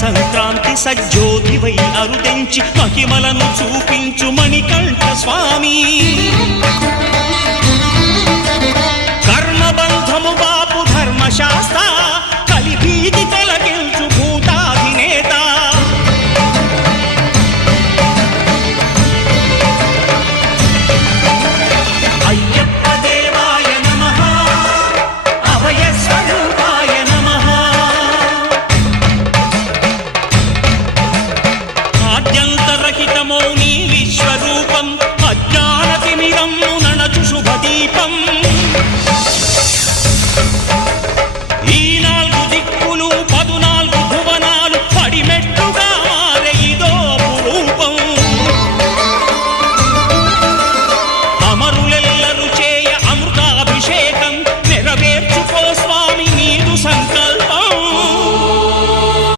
సంక్రాంతి సజ్జోతివై అరుదెంచి మహిమలను చూపించు మణికంఠ స్వామి. కర్మబంధము బాపు ధర్మశాస్త్ర కలిభీతి తొలగించు భూతాధినేత. అయ్యప్ప దేవాయ నమః, అభయ స్వరూపాయ నమః. ఆద్యంతరహితమో నీ విశ్వరూపం, అజ్ఞానతిమిరము నణచు శుభదీపం.